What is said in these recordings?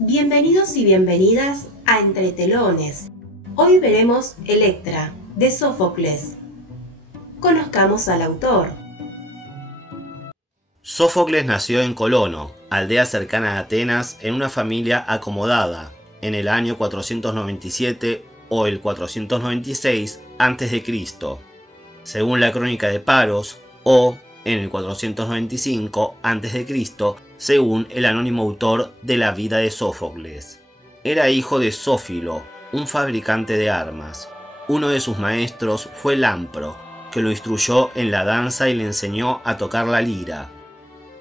Bienvenidos y bienvenidas a Entre Telones. Hoy veremos Electra, de Sófocles. Conozcamos al autor. Sófocles nació en Colono, aldea cercana a Atenas, en una familia acomodada, en el año 497 o el 496 a.C., según la Crónica de Paros, o en el 495 a.C., según el anónimo autor de la vida de Sófocles. Era hijo de Sófilo, un fabricante de armas. Uno de sus maestros fue Lampro, que lo instruyó en la danza y le enseñó a tocar la lira.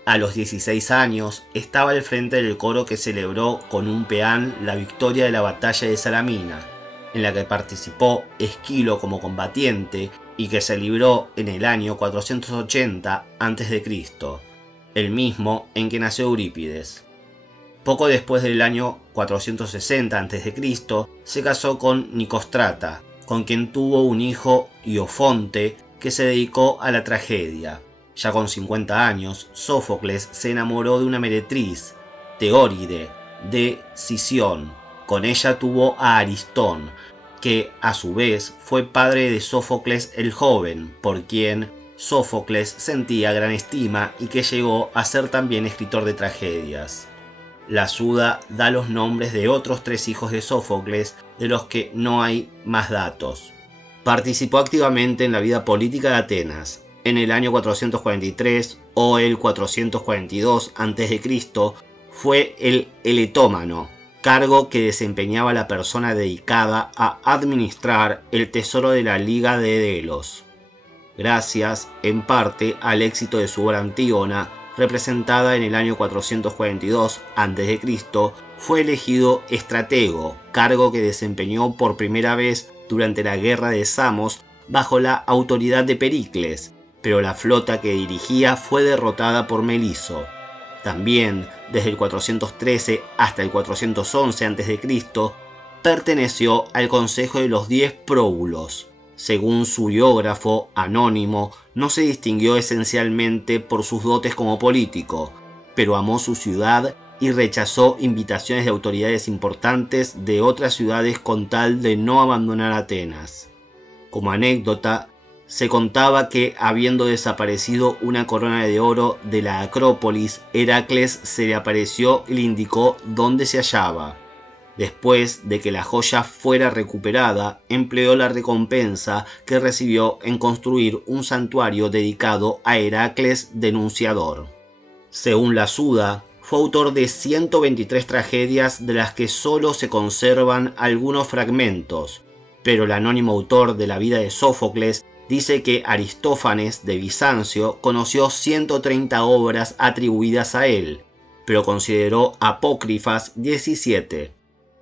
A los 16 años estaba al frente del coro que celebró con un peán la victoria de la batalla de Salamina, en la que participó Esquilo como combatiente y que se libró en el año 480 a.C., el mismo en que nació Eurípides. Poco después del año 460 a.C., se casó con Nicostrata, con quien tuvo un hijo, Iofonte, que se dedicó a la tragedia. Ya con 50 años, Sófocles se enamoró de una meretriz, Teóride, de Sición. Con ella tuvo a Aristón, que a su vez fue padre de Sófocles el joven, por quien Sófocles sentía gran estima y que llegó a ser también escritor de tragedias. La Suda da los nombres de otros 3 hijos de Sófocles, de los que no hay más datos. Participó activamente en la vida política de Atenas. En el año 443 o el 442 a.C. fue el eletómano, cargo que desempeñaba la persona dedicada a administrar el tesoro de la Liga de Delos, gracias en parte al éxito de su obra Antígona, representada en el año 442 a.C., fue elegido estratego, cargo que desempeñó por primera vez durante la guerra de Samos bajo la autoridad de Pericles, pero la flota que dirigía fue derrotada por Meliso. También, desde el 413 hasta el 411 a.C., perteneció al Consejo de los 10 Próbulos. Según su biógrafo anónimo, no se distinguió esencialmente por sus dotes como político, pero amó su ciudad y rechazó invitaciones de autoridades importantes de otras ciudades con tal de no abandonar Atenas. Como anécdota, se contaba que, habiendo desaparecido una corona de oro de la Acrópolis, Heracles se le apareció y le indicó dónde se hallaba. Después de que la joya fuera recuperada, empleó la recompensa que recibió en construir un santuario dedicado a Heracles Denunciador. Según la Suda, fue autor de 123 tragedias de las que solo se conservan algunos fragmentos, pero el anónimo autor de la vida de Sófocles dice que Aristófanes de Bizancio conoció 130 obras atribuidas a él, pero consideró apócrifas 17.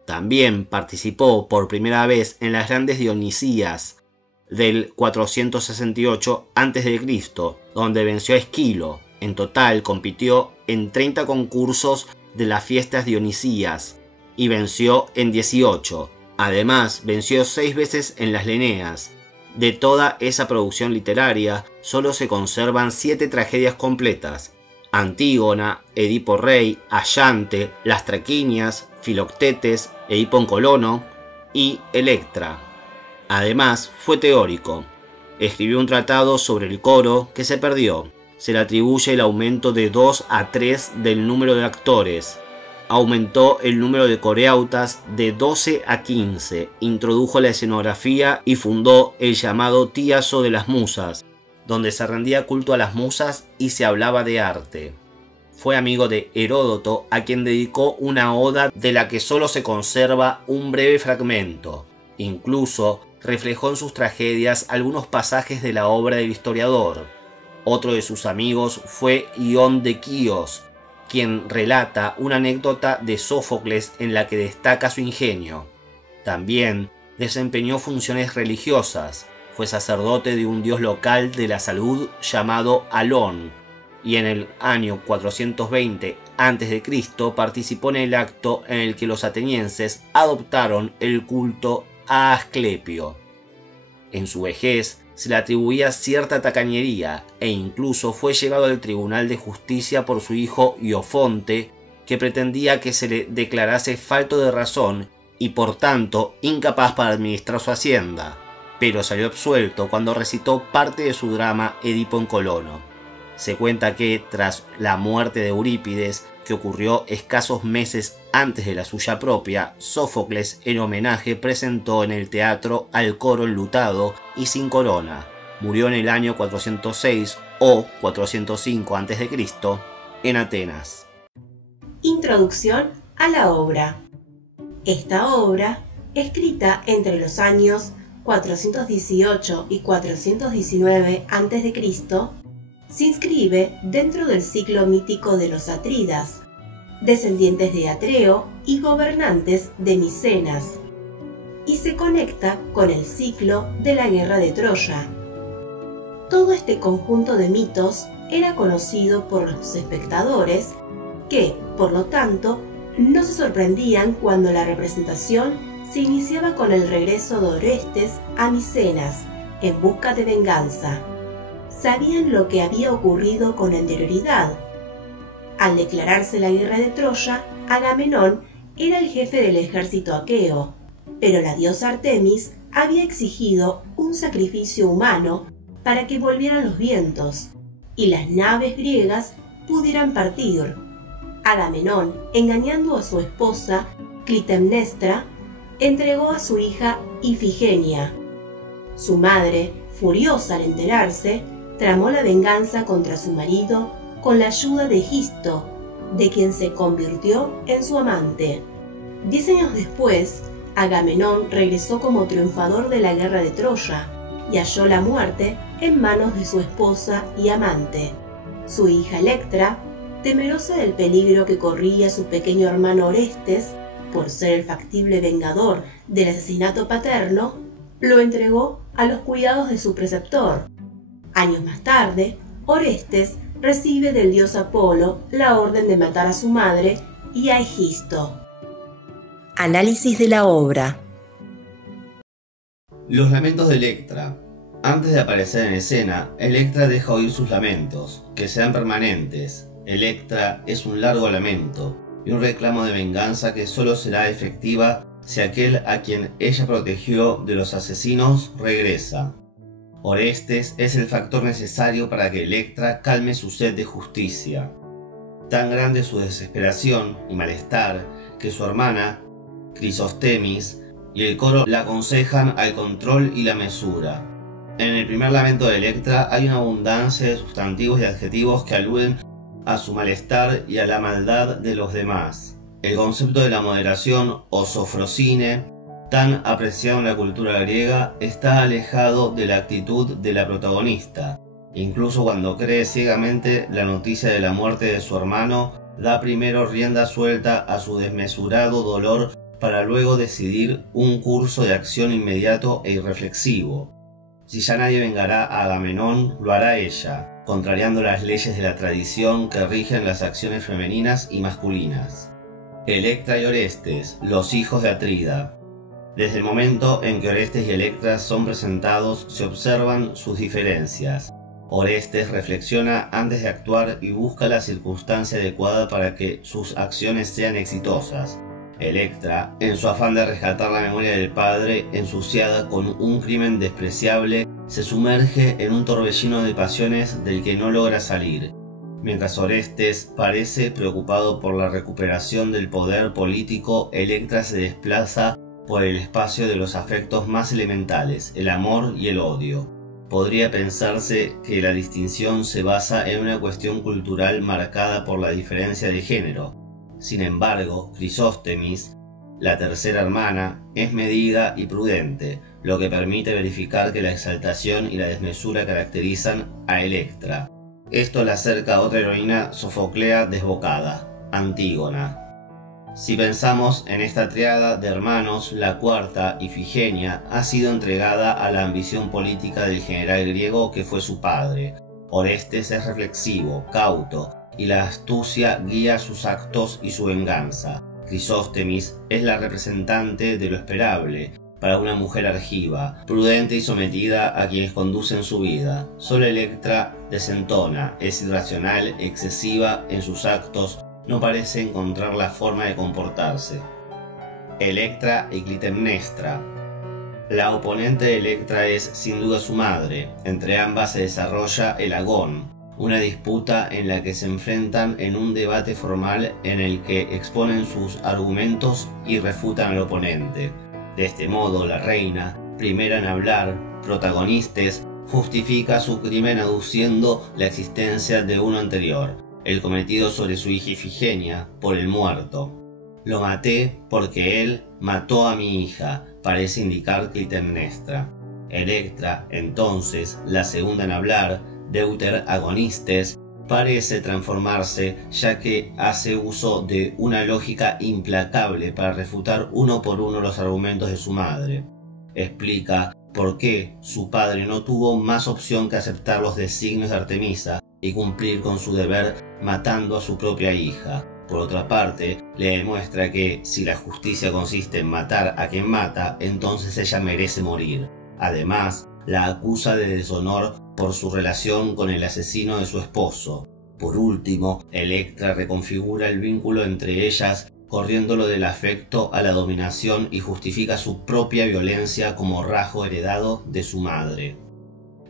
También participó por primera vez en las grandes Dionisías del 468 a.C., donde venció a Esquilo. En total compitió en 30 concursos de las fiestas dionisías y venció en 18. Además, venció 6 veces en las Leneas. De toda esa producción literaria, solo se conservan 7 tragedias completas: Antígona, Edipo Rey, Ayante, Las Traquinias, Filoctetes, Edipo en Colono y Electra. Además, fue teórico. Escribió un tratado sobre el coro que se perdió. Se le atribuye el aumento de 2 a 3 del número de actores. Aumentó el número de coreautas de 12 a 15, introdujo la escenografía y fundó el llamado Tíazo de las Musas, donde se rendía culto a las musas y se hablaba de arte. Fue amigo de Heródoto, a quien dedicó una oda de la que solo se conserva un breve fragmento. Incluso reflejó en sus tragedias algunos pasajes de la obra del historiador. Otro de sus amigos fue Ión de Quíos, quien relata una anécdota de Sófocles en la que destaca su ingenio. También desempeñó funciones religiosas. Fue sacerdote de un dios local de la salud llamado Alón, y en el año 420 a.C. participó en el acto en el que los atenienses adoptaron el culto a Asclepio. En su vejez se le atribuía cierta tacañería e incluso fue llevado al Tribunal de Justicia por su hijo Iofonte, que pretendía que se le declarase falto de razón y por tanto incapaz para administrar su hacienda, pero salió absuelto cuando recitó parte de su drama Edipo en Colono. Se cuenta que, tras la muerte de Eurípides, que ocurrió escasos meses antes de la suya propia, Sófocles en homenaje presentó en el teatro al coro enlutado y sin corona. Murió en el año 406 o 405 a.C. en Atenas. Introducción a la obra. Esta obra, escrita entre los años 418 y 419 a.C., se inscribe dentro del ciclo mítico de los Atridas, descendientes de Atreo y gobernantes de Micenas, y se conecta con el ciclo de la guerra de Troya. Todo este conjunto de mitos era conocido por los espectadores que, por lo tanto, no se sorprendían cuando la representación se iniciaba con el regreso de Orestes a Micenas en busca de venganza. Sabían lo que había ocurrido con anterioridad. Al declararse la guerra de Troya, Agamenón era el jefe del ejército aqueo, pero la diosa Artemis había exigido un sacrificio humano para que volvieran los vientos y las naves griegas pudieran partir. Agamenón, engañando a su esposa Clitemnestra, entregó a su hija Ifigenia. Su madre, furiosa al enterarse, tramó la venganza contra su marido con la ayuda de Egisto, de quien se convirtió en su amante. 10 años después, Agamenón regresó como triunfador de la guerra de Troya y halló la muerte en manos de su esposa y amante. Su hija Electra, temerosa del peligro que corría su pequeño hermano Orestes, por ser el factible vengador del asesinato paterno, lo entregó a los cuidados de su preceptor. Años más tarde, Orestes recibe del dios Apolo la orden de matar a su madre y a Egisto. Análisis de la obra. Los lamentos de Electra. Antes de aparecer en escena, Electra deja oír sus lamentos, que sean permanentes. Electra es un largo lamento y un reclamo de venganza que solo será efectiva si aquel a quien ella protegió de los asesinos regresa. Orestes es el factor necesario para que Electra calme su sed de justicia. Tan grande es su desesperación y malestar que su hermana, Crisóstemis, y el coro la aconsejan al control y la mesura. En el primer lamento de Electra hay una abundancia de sustantivos y adjetivos que aluden a su malestar y a la maldad de los demás. El concepto de la moderación o sofrosine, tan apreciado en la cultura griega, está alejado de la actitud de la protagonista. Incluso cuando cree ciegamente la noticia de la muerte de su hermano, da primero rienda suelta a su desmesurado dolor para luego decidir un curso de acción inmediato e irreflexivo. Si ya nadie vengará a Agamenón, lo hará ella, contrariando las leyes de la tradición que rigen las acciones femeninas y masculinas. Electra y Orestes, los hijos de Atrida. Desde el momento en que Orestes y Electra son presentados, se observan sus diferencias. Orestes reflexiona antes de actuar y busca la circunstancia adecuada para que sus acciones sean exitosas. Electra, en su afán de rescatar la memoria del padre, ensuciada con un crimen despreciable, se sumerge en un torbellino de pasiones del que no logra salir, mientras Orestes parece preocupado por la recuperación del poder político. Electra se desplaza por el espacio de los afectos más elementales, el amor y el odio. Podría pensarse que la distinción se basa en una cuestión cultural marcada por la diferencia de género. Sin embargo, Crisóstemis, la tercera hermana, es medida y prudente, lo que permite verificar que la exaltación y la desmesura caracterizan a Electra. Esto la acerca a otra heroína sofoclea desbocada, Antígona. Si pensamos en esta triada de hermanos, la cuarta, Ifigenia, ha sido entregada a la ambición política del general griego que fue su padre. Orestes es reflexivo, cauto, y la astucia guía sus actos y su venganza. Crisóstemis es la representante de lo esperable para una mujer argiva, prudente y sometida a quienes conducen su vida. Solo Electra desentona, es irracional, excesiva en sus actos, no parece encontrar la forma de comportarse. Electra y Clitemnestra. La oponente de Electra es sin duda su madre. Entre ambas se desarrolla el agón, una disputa en la que se enfrentan en un debate formal en el que exponen sus argumentos y refutan al oponente. De este modo, la reina, primera en hablar, Protagonistes, justifica su crimen aduciendo la existencia de uno anterior, el cometido sobre su hija Ifigenia por el muerto. Lo maté porque él mató a mi hija, parece indicar Clitemnestra. Electra, entonces, la segunda en hablar, Deuteragonistes, parece transformarse ya que hace uso de una lógica implacable para refutar uno por uno los argumentos de su madre. Explica por qué su padre no tuvo más opción que aceptar los designios de Artemisa y cumplir con su deber matando a su propia hija. Por otra parte, le demuestra que si la justicia consiste en matar a quien mata, entonces ella merece morir. Además, la acusa de deshonor por su relación con el asesino de su esposo. Por último, Electra reconfigura el vínculo entre ellas, corriéndolo del afecto a la dominación y justifica su propia violencia como rasgo heredado de su madre.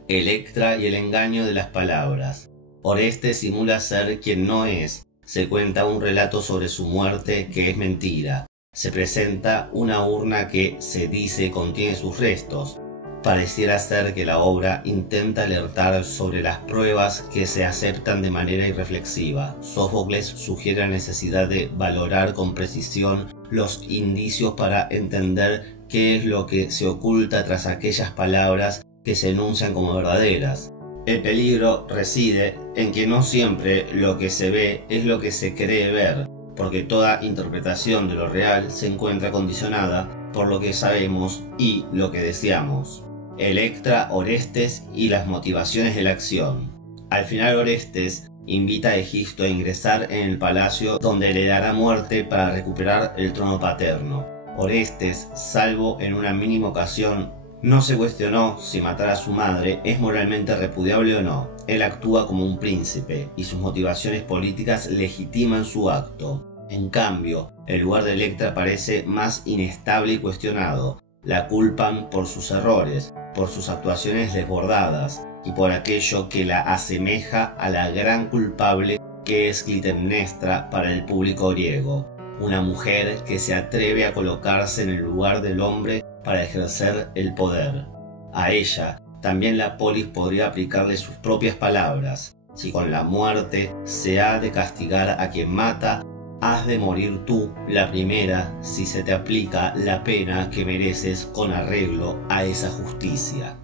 Electra y el engaño de las palabras. Orestes simula ser quien no es. Se cuenta un relato sobre su muerte que es mentira. Se presenta una urna que se dice contiene sus restos. Pareciera ser que la obra intenta alertar sobre las pruebas que se aceptan de manera irreflexiva. Sófocles sugiere la necesidad de valorar con precisión los indicios para entender qué es lo que se oculta tras aquellas palabras que se enuncian como verdaderas. El peligro reside en que no siempre lo que se ve es lo que se cree ver, porque toda interpretación de lo real se encuentra condicionada por lo que sabemos y lo que deseamos. Electra, Orestes y las motivaciones de la acción. Al final Orestes invita a Egisto a ingresar en el palacio donde le dará muerte para recuperar el trono paterno. Orestes, salvo en una mínima ocasión, no se cuestionó si matar a su madre es moralmente repudiable o no. Él actúa como un príncipe y sus motivaciones políticas legitiman su acto. En cambio, el lugar de Electra parece más inestable y cuestionado. La culpan por sus errores, por sus actuaciones desbordadas y por aquello que la asemeja a la gran culpable que es Clitemnestra para el público griego. Una mujer que se atreve a colocarse en el lugar del hombre para ejercer el poder. A ella también la polis podría aplicarle sus propias palabras. Si con la muerte se ha de castigar a quien mata, has de morir tú, la primera, si se te aplica la pena que mereces con arreglo a esa justicia.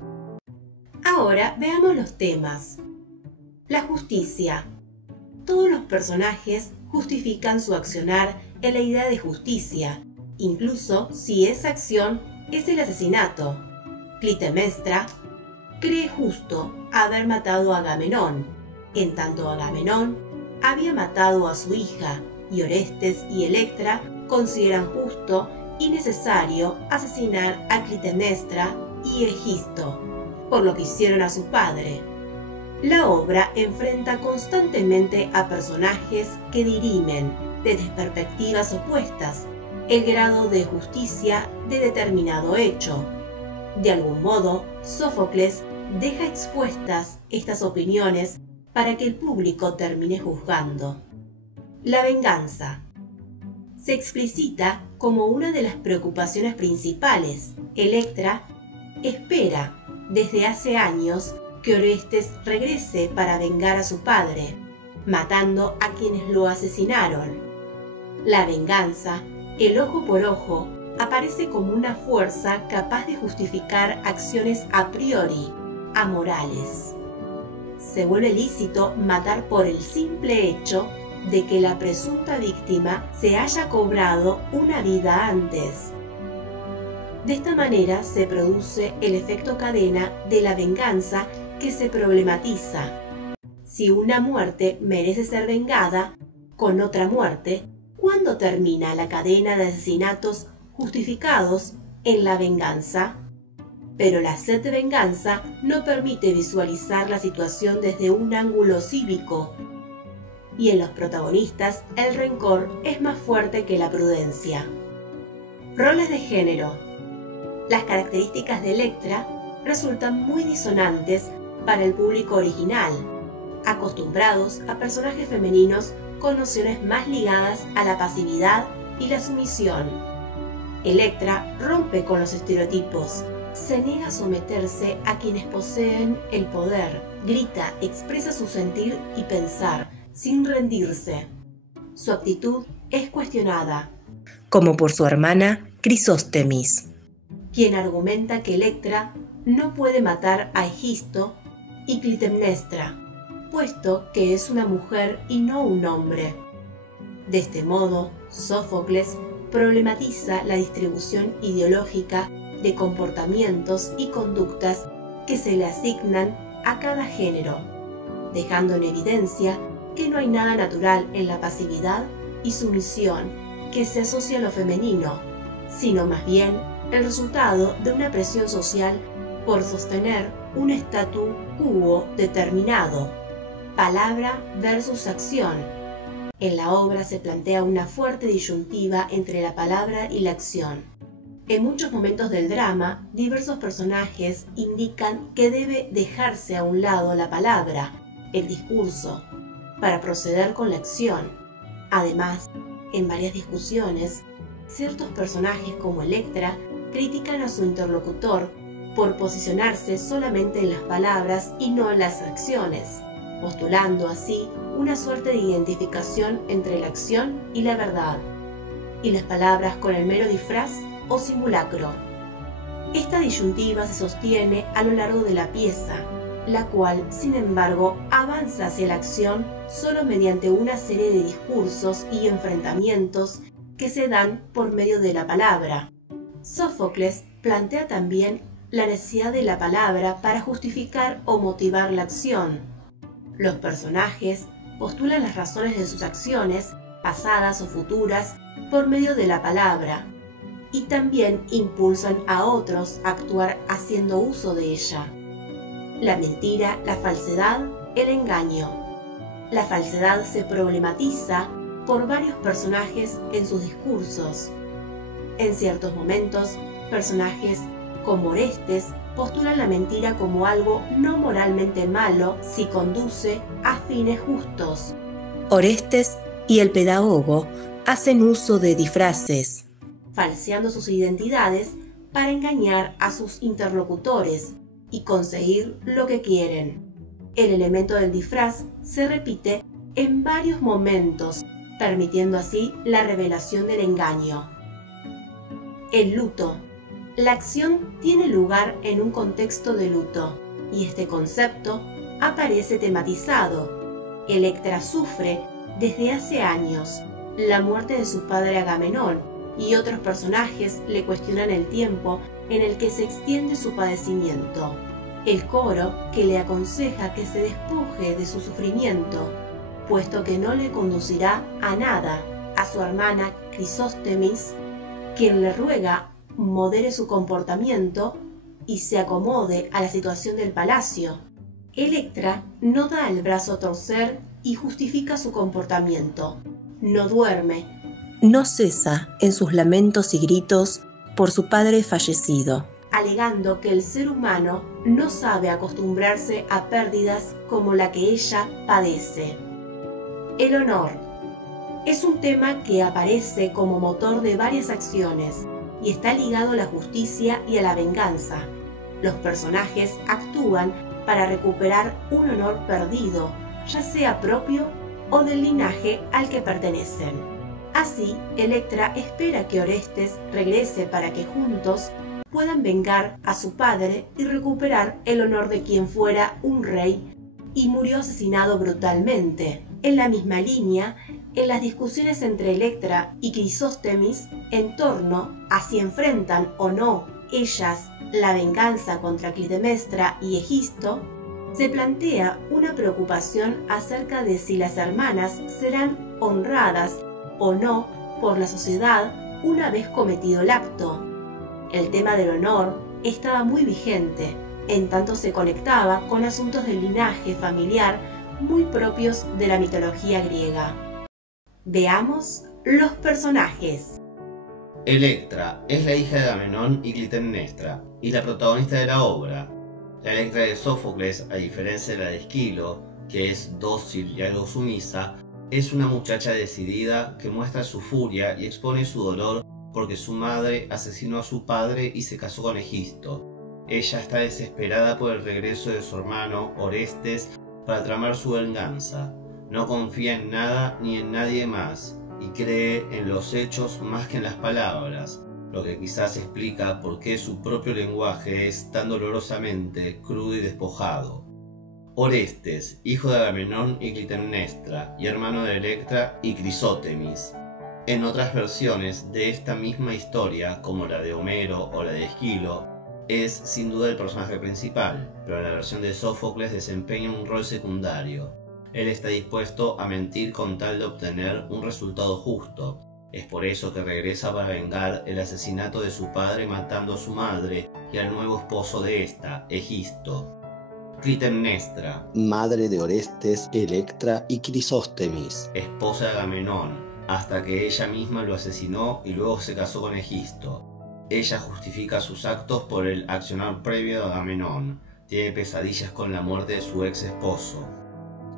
Ahora veamos los temas. La justicia. Todos los personajes justifican su accionar en la idea de justicia, incluso si esa acción es el asesinato. Clitemnestra cree justo haber matado a Agamenón, en tanto Agamenón había matado a su hija, y Orestes y Electra consideran justo y necesario asesinar a Clitemnestra y Egisto, por lo que hicieron a su padre. La obra enfrenta constantemente a personajes que dirimen, desde perspectivas opuestas, el grado de justicia de determinado hecho. De algún modo, Sófocles deja expuestas estas opiniones para que el público termine juzgando. La venganza. Se explicita como una de las preocupaciones principales. Electra espera desde hace años que Orestes regrese para vengar a su padre, matando a quienes lo asesinaron. La venganza, el ojo por ojo, aparece como una fuerza capaz de justificar acciones a priori amorales. Se vuelve lícito matar por el simple hecho de que la presunta víctima se haya cobrado una vida antes. De esta manera se produce el efecto cadena de la venganza que se problematiza. Si una muerte merece ser vengada con otra muerte, ¿cuándo termina la cadena de asesinatos justificados en la venganza? Pero la sed de venganza no permite visualizar la situación desde un ángulo cívico. y en los protagonistas el rencor es más fuerte que la prudencia. Roles de género. Las características de Electra resultan muy disonantes para el público original, acostumbrados a personajes femeninos con nociones más ligadas a la pasividad y la sumisión. Electra rompe con los estereotipos, se niega a someterse a quienes poseen el poder, grita, expresa su sentir y pensar, sin rendirse. Su actitud es cuestionada, como por su hermana Crisóstemis, quien argumenta que Electra no puede matar a Egisto y Clitemnestra, puesto que es una mujer y no un hombre. De este modo, Sófocles problematiza la distribución ideológica de comportamientos y conductas que se le asignan a cada género, dejando en evidencia que no hay nada natural en la pasividad y sumisión que se asocia a lo femenino, sino más bien el resultado de una presión social por sostener un statu quo determinado. Palabra versus acción. En la obra se plantea una fuerte disyuntiva entre la palabra y la acción. En muchos momentos del drama, diversos personajes indican que debe dejarse a un lado la palabra, el discurso, para proceder con la acción. Además, en varias discusiones, ciertos personajes como Electra critican a su interlocutor por posicionarse solamente en las palabras y no en las acciones, postulando así una suerte de identificación entre la acción y la verdad, y las palabras con el mero disfraz o simulacro. Esta disyuntiva se sostiene a lo largo de la pieza, la cual, sin embargo, avanza hacia la acción solo mediante una serie de discursos y enfrentamientos que se dan por medio de la palabra. Sófocles plantea también la necesidad de la palabra para justificar o motivar la acción. Los personajes postulan las razones de sus acciones, pasadas o futuras, por medio de la palabra, y también impulsan a otros a actuar haciendo uso de ella. La mentira, la falsedad, el engaño. La falsedad se problematiza por varios personajes en sus discursos. En ciertos momentos, personajes como Orestes postulan la mentira como algo no moralmente malo si conduce a fines justos. Orestes y el pedagogo hacen uso de disfraces, falseando sus identidades para engañar a sus interlocutores y conseguir lo que quieren. El elemento del disfraz se repite en varios momentos, permitiendo así la revelación del engaño. El luto. La acción tiene lugar en un contexto de luto, y este concepto aparece tematizado. Electra sufre desde hace años la muerte de su padre Agamenón, y otros personajes le cuestionan el tiempo en el que se extiende su padecimiento. El coro que le aconseja que se despoje de su sufrimiento, puesto que no le conducirá a nada. A su hermana Crisóstemis, quien le ruega modere su comportamiento y se acomode a la situación del palacio. Electra no da el brazo a torcer y justifica su comportamiento. No duerme. No cesa en sus lamentos y gritos por su padre fallecido, alegando que el ser humano no sabe acostumbrarse a pérdidas como la que ella padece. El honor es un tema que aparece como motor de varias acciones y está ligado a la justicia y a la venganza. Los personajes actúan para recuperar un honor perdido, ya sea propio o del linaje al que pertenecen. Así, Electra espera que Orestes regrese para que juntos puedan vengar a su padre y recuperar el honor de quien fuera un rey y murió asesinado brutalmente. En la misma línea, en las discusiones entre Electra y Crisóstemis en torno a si enfrentan o no ellas la venganza contra Clitemnestra y Egisto, se plantea una preocupación acerca de si las hermanas serán honradas o no por la sociedad una vez cometido el acto. El tema del honor estaba muy vigente, en tanto se conectaba con asuntos del linaje familiar muy propios de la mitología griega. Veamos los personajes. Electra es la hija de Agamenón y Clitemnestra, y la protagonista de la obra. La Electra de Sófocles, a diferencia de la de Esquilo, que es dócil y algo sumisa, es una muchacha decidida que muestra su furia y expone su dolor porque su madre asesinó a su padre y se casó con Egisto. Ella está desesperada por el regreso de su hermano Orestes para tramar su venganza. No confía en nada ni en nadie más y cree en los hechos más que en las palabras, lo que quizás explica por qué su propio lenguaje es tan dolorosamente crudo y despojado. Orestes, hijo de Agamenón y Clitemnestra, y hermano de Electra y Crisótemis. En otras versiones de esta misma historia, como la de Homero o la de Esquilo, es sin duda el personaje principal, pero en la versión de Sófocles desempeña un rol secundario. Él está dispuesto a mentir con tal de obtener un resultado justo. Es por eso que regresa para vengar el asesinato de su padre matando a su madre y al nuevo esposo de esta, Egisto. Clitemnestra, madre de Orestes, Electra y Crisótemis, esposa de Agamenón, hasta que ella misma lo asesinó y luego se casó con Egisto. Ella justifica sus actos por el accionar previo de Agamenón. Tiene pesadillas con la muerte de su ex esposo.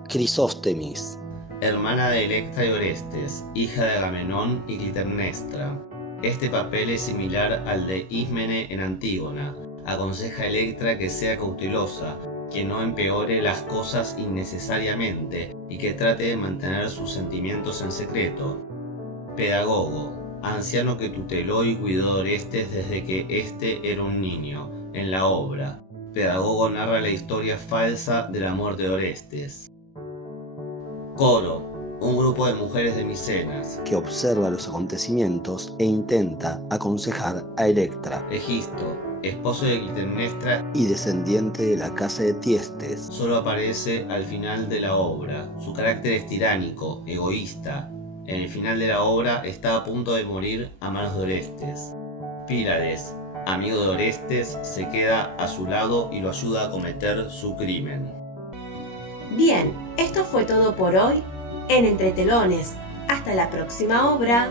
Crisótemis, hermana de Electra y Orestes, hija de Agamenón y Clitemnestra. Este papel es similar al de Ismene en Antígona. Aconseja a Electra que sea cautelosa, que no empeore las cosas innecesariamente y que trate de mantener sus sentimientos en secreto. Pedagogo, anciano que tuteló y cuidó de Orestes desde que éste era un niño. En la obra, Pedagogo narra la historia falsa de la muerte de Orestes. Coro, un grupo de mujeres de Micenas, que observa los acontecimientos e intenta aconsejar a Electra. Egisto, esposo de Clitemnestra y descendiente de la casa de Tiestes, solo aparece al final de la obra. Su carácter es tiránico, egoísta. En el final de la obra está a punto de morir a manos de Orestes. Pílades, amigo de Orestes, se queda a su lado y lo ayuda a cometer su crimen. Bien, esto fue todo por hoy en Entre Telones. Hasta la próxima obra.